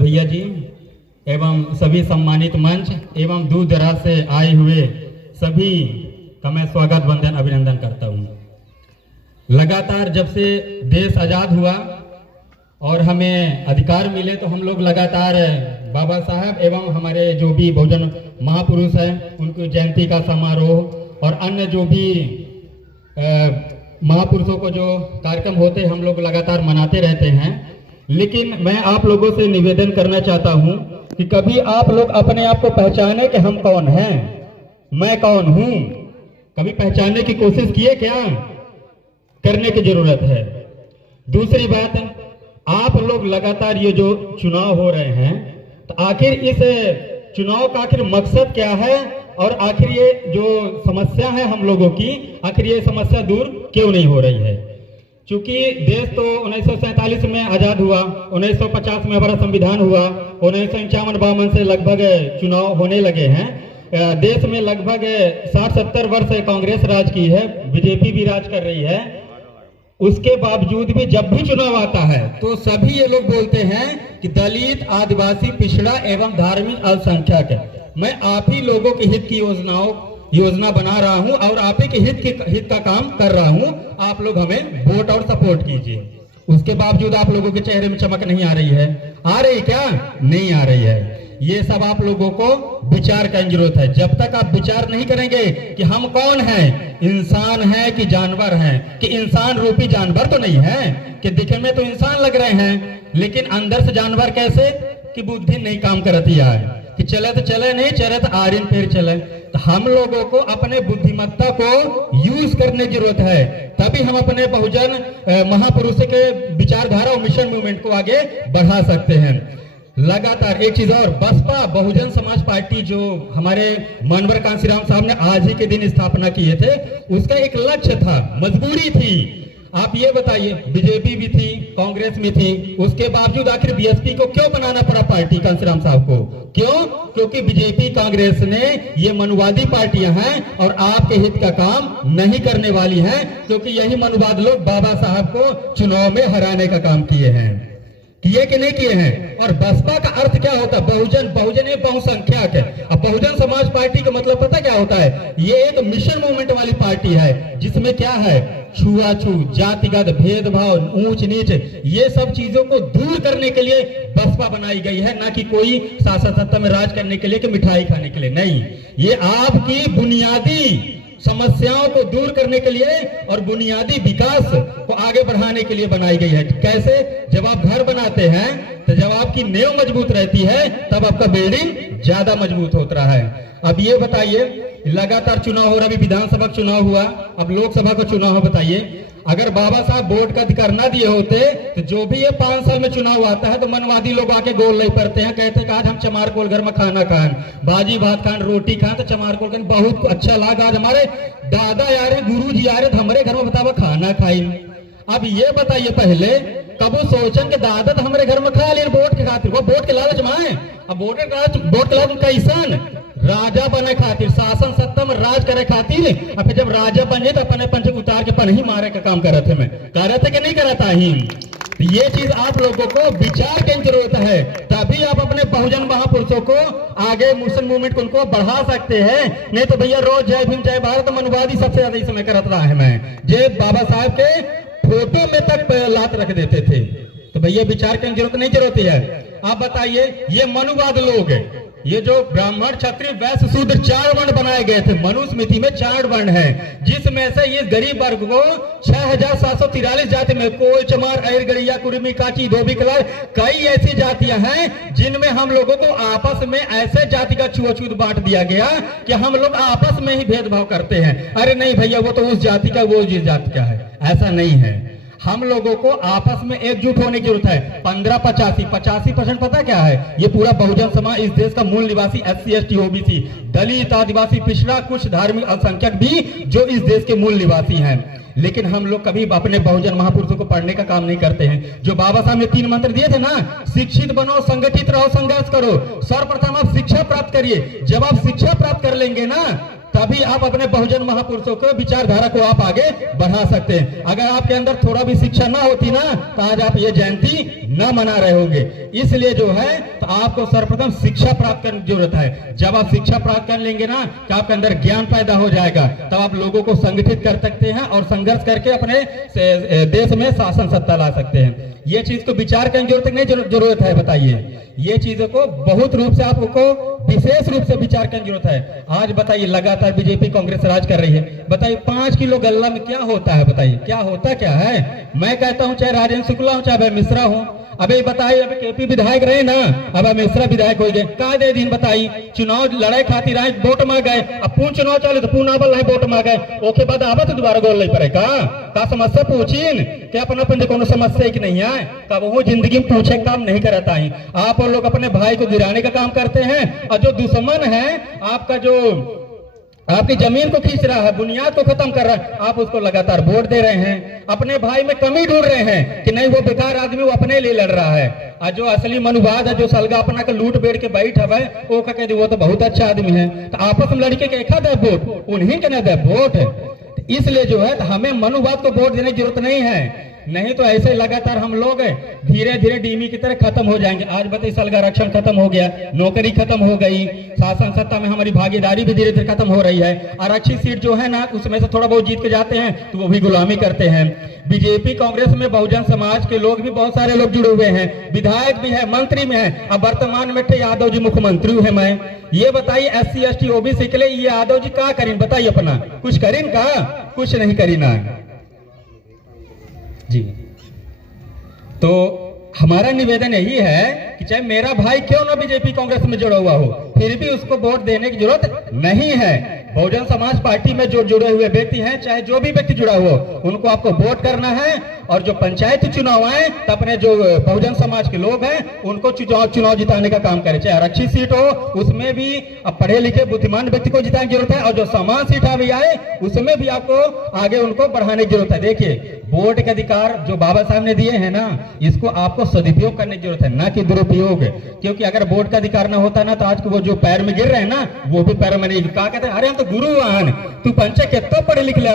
भैया जी एवं सभी सम्मानित मंच एवं दूर दराज से आए हुए सभी का मैं स्वागत वंदन अभिनंदन करता हूँ। लगातार जब से देश आज़ाद हुआ और हमें अधिकार मिले तो हम लोग लगातार बाबा साहब एवं हमारे जो भी बहुजन महापुरुष हैं उनकी जयंती का समारोह और अन्य जो भी महापुरुषों को जो कार्यक्रम होते हम लोग लगातार मनाते रहते हैं। लेकिन मैं आप लोगों से निवेदन करना चाहता हूं कि कभी आप लोग अपने आप को पहचाने कि हम कौन हैं, मैं कौन हूं, कभी पहचानने की कोशिश किए क्या? करने की जरूरत है। दूसरी बात, आप लोग लगातार ये जो चुनाव हो रहे हैं तो आखिर इस चुनाव का आखिर मकसद क्या है और आखिर ये जो समस्या है हम लोगों की, आखिर ये समस्या दूर क्यों नहीं हो रही है? क्योंकि देश तो 1947 में आज़ाद हुआ, 1950 में हमारा संविधान हुआ, 1951-52 से लगभग चुनाव होने लगे हैं। देश में लगभग 60-70 वर्ष कांग्रेस राज की है, बीजेपी भी राज कर रही है। उसके बावजूद भी जब भी चुनाव आता है तो सभी ये लोग बोलते हैं कि दलित, आदिवासी, पिछड़ा एवं धार्मिक अल्पसंख्यक। मैं आप ही लोगों के हित की योजना बना रहा हूं और आप ही के हित का काम कर रहा हूं। आप लोग हमें वोट और सपोर्ट कीजिए। उसके बावजूद आप लोगों के चेहरे में चमक नहीं आ रही है। आ रही क्या? नहीं आ रही है। ये सब आप लोगों को विचार करने की जरूरत है। जब तक आप विचार नहीं करेंगे कि हम कौन हैं, इंसान हैं कि जानवर हैं, कि इंसान रूपी जानवर तो नहीं है, कि दिखने में तो इंसान लग रहे हैं लेकिन अंदर से जानवर कैसे, कि बुद्धि नहीं काम करती है, कि चले तो चले नहीं, चले तो आरिन फिर चले। तो हम लोगों को अपने बुद्धिमत्ता को यूज करने की जरूरत है, तभी हम अपने बहुजन महापुरुषों के विचारधारा और मिशन मूवमेंट को आगे बढ़ा सकते हैं। लगातार एक चीज और, बसपा बहुजन समाज पार्टी जो हमारे मनवर कांसीराम साहब ने आज ही के दिन स्थापना किए थे, उसका एक लक्ष्य था, मजबूरी थी। आप ये बताइए, बीजेपी भी थी, कांग्रेस में थी, उसके बावजूद आखिर बीएसपी को क्यों बनाना पड़ा पार्टी कांसीराम साहब को? क्यों? क्योंकि बीजेपी कांग्रेस ने ये मनुवादी पार्टियां हैं और आपके हित का काम नहीं करने वाली हैं, क्योंकि यही मनुवाद लोग बाबा साहब को चुनाव में हराने का काम किए हैं। किए कि नहीं किए हैं? और बसपा का अर्थ क्या होता है? बहुजन ये बहुसंख्यक है। अब बहुजन समाज पार्टी का मतलब पता क्या होता है? ये एक मिशन मूवमेंट वाली पार्टी है जिसमें क्या है, छुआछूत, जातिगत भेदभाव, ऊंच नीच, ये सब चीजों को दूर करने के लिए बसपा बनाई गई है, ना कि कोई शासन सत्ता में राज करने के लिए कि मिठाई खाने के लिए नहीं। ये आपकी बुनियादी समस्याओं को दूर करने के लिए और बुनियादी विकास को आगे बढ़ाने के लिए बनाई गई है। कैसे? जब आप घर बनाते हैं तो जब आपकी नींव मजबूत रहती है तब आपका बिल्डिंग ज्यादा मजबूत होता है। अब ये बताइए, लगातार चुनाव हो रहा, अभी विधानसभा चुनाव हुआ, अब लोकसभा का चुनाव है। बताइए, अगर बाबा साहब वोट का अधिकार ना दिए होते तो जो भी ये 5 साल में चुनाव आता है तो मनवादी लोग आके गोल नहीं पड़ते हैं, कहते हैं आज हम चमारकोल घर में खाना खाएं, बाजी भात खान, रोटी खाएं, तो चमारकोल घर बहुत अच्छा लगा, आज हमारे दादा आ रहे, गुरु जी आ रहे, तो हमारे घर में बतावा खाना खाई। अब ये बताइए, पहले कब वो सोचन के दादा तो हमारे घर में खा लिए वोट के खातिर, वो वोट के लालच में आए। अब वोट के लालच कैसन? राजा बने खातिर, शासन सत्ता में राज करे खातिर। और फिर जब राजा बने तो अपने पंच उतार के पन ही मारे का काम करते मैं करते कि नहीं करता ही। ये चीज आप लोगों को विचार की जरूरत है, तभी आप अपने बहुजन महापुरुषों को आगे मिशन मूवमेंट को उनको बढ़ा सकते हैं। नहीं तो भैया रोज जय भीम जय भारत मनुवादी सबसे ज्यादा इस समय करत रहा है। मैं जय बाबा साहब के फोटो में तक लात रख देते थे। तो भैया विचार की जरूरत नहीं जरूरत है। आप बताइए, ये मनुवाद लोग, ये जो ब्राह्मण क्षत्रिय वैश्य शूद्र 4 वर्ण बनाए गए थे, मनुस्मृति में 4 वर्ण हैं, जिसमें से ये गरीब वर्ग को 6743 जाति में कोल, चमार, अहिर, गड़िया, कुर्मी, काची, धोबी, कलार, कई ऐसी जातियां हैं जिनमें हम लोगों को आपस में ऐसे जाति का छुआछूत बांट दिया गया कि हम लोग आपस में ही भेदभाव करते हैं। अरे नहीं भैया, वो तो उस जाति का, वो जिस जाति का है, ऐसा नहीं है। हम लोगों को आपस में एकजुट होने की जरूरत है। 85% पता क्या है? ये पूरा बहुजन समाज, इस देश का मूल निवासी SC ST OBC, दलित, आदिवासी, पिछड़ा, कुछ धार्मिक अल्पसंख्यक भी जो इस देश के मूल निवासी हैं। लेकिन हम लोग कभी अपने बहुजन महापुरुषों को पढ़ने का काम नहीं करते हैं। जो बाबा साहब ने 3 मंत्र दिए थे ना, शिक्षित बनो, संगठित रहो, संघर्ष करो। सर्वप्रथम आप शिक्षा प्राप्त करिए। जब आप शिक्षा प्राप्त कर लेंगे ना तभी आप अपने बहुजन महापुरुषों को विचारधारा को आप आगे बढ़ा सकते हैं। अगर आपके अंदर थोड़ा भी शिक्षा ना होती ना तो आज आप ये जयंती ना मना रहे होंगे। इसलिए जो है तो आपको सर्वप्रथम शिक्षा प्राप्त करने की जरूरत है। जब आप शिक्षा प्राप्त कर लेंगे ना तो आपके अंदर ज्ञान पैदा हो जाएगा, तब आप लोगों को संगठित कर सकते हैं और संघर्ष करके अपने देश में शासन सत्ता ला सकते हैं। ये चीज को विचार करने की जरूरत है। बताइए, ये चीजों को बहुत रूप से आपको विशेष रूप से विचार करने की जरूरत है। आज बताइए लगातार बीजेपी कांग्रेस राज कर रही है। बताइए 5 किलो गल्ला में क्या होता है? बताइए क्या होता क्या है? मैं कहता हूं चाहे राजेंद्र शुक्ला हो चाहे मिश्रा हो, अबे बताइए अबे केपी विधायक रहे ना, अब मिश्रा विधायक हो गए का दे दिन। बताई चुनाव लड़ाई खातिर आए वोट मांग गए, अब पूर्ण चुनाव चले तो पूर्ण आवल है वोट मांग गए, ओके बाद आवा तो दोबारा गोल नहीं पड़े का समस्या पूछीन क्या अपना अपन कोनो समस्या की नहीं है का वो जिंदगी में पूछे काम नहीं करता है। आप लोग अपने भाई को गिराने का काम करते हैं और जो दुश्मन है आपका, जो आपकी जमीन को खींच रहा है, बुनियाद को खत्म कर रहा है, आप उसको लगातार वोट दे रहे हैं। अपने भाई में कमी ढूंढ रहे हैं कि नहीं वो बेकार आदमी वो अपने लिए लड़ रहा है। और जो असली मनुवाद है, जो सलगा अपना के लूट बेट के बैठ है वो कह दे वो तो बहुत अच्छा आदमी है, तो आपस में लड़के के एक दे वोट उन्हीं के न दे वोट। इसलिए जो है हमें मनुवाद को वोट देने की जरूरत नहीं है, नहीं तो ऐसे लगातार हम लोग धीरे धीरे डीमी की तरह खत्म हो जाएंगे। आज बताइए सलगा आरक्षण खत्म हो गया, नौकरी खत्म हो गई, शासन सत्ता में हमारी भागीदारी भी धीरे धीरे खत्म हो रही है। आरक्षित सीट जो है ना उसमें से थोड़ा बहुत जीत के जाते हैं तो वो भी गुलामी करते हैं। बीजेपी कांग्रेस में बहुजन समाज के लोग भी बहुत सारे लोग जुड़े हुए हैं, विधायक भी है, मंत्री में है। अब वर्तमान में यादव जी मुख्यमंत्री है। मैं ये बताइए SC ST OBC के लिए ये यादव जी क्या करीन? बताइए अपना कुछ करीन का? कुछ नहीं करीना जी। तो हमारा निवेदन यही है कि चाहे मेरा भाई क्यों ना बीजेपी कांग्रेस में जुड़ा हुआ हो, फिर भी उसको वोट देने की जरूरत नहीं है। बहुजन समाज पार्टी में जो जुड़े हुए व्यक्ति हैं, चाहे जो भी व्यक्ति जुड़ा हुआ, उनको आपको वोट करना है। और जो पंचायत चुनाव आए तो अपने जो बहुजन समाज के लोग हैं उनको चुनाव जिताने का काम करें। चाहे आरक्षित सीट हो उसमें भी अब पढ़े लिखे बुद्धिमान व्यक्ति को जिताने की जरूरत है, और जो समान सीट अभी आए उसमें भी आपको आगे उनको बढ़ाने की जरूरत है। देखिए वोट के अधिकार जो बाबा साहब ने दिए हैं ना, इसको आपको सदुपयोग करने की जरूरत है, ना कि दुरुपयोग। क्योंकि अगर वोट का अधिकार ना होता ना तो आज को वो जो पैर में गिर रहे हैं ना वो भी पैर में नहीं। कहा कहते हैं अरे हम तो गुरु तू पंचे कितना पढ़े लिख ले।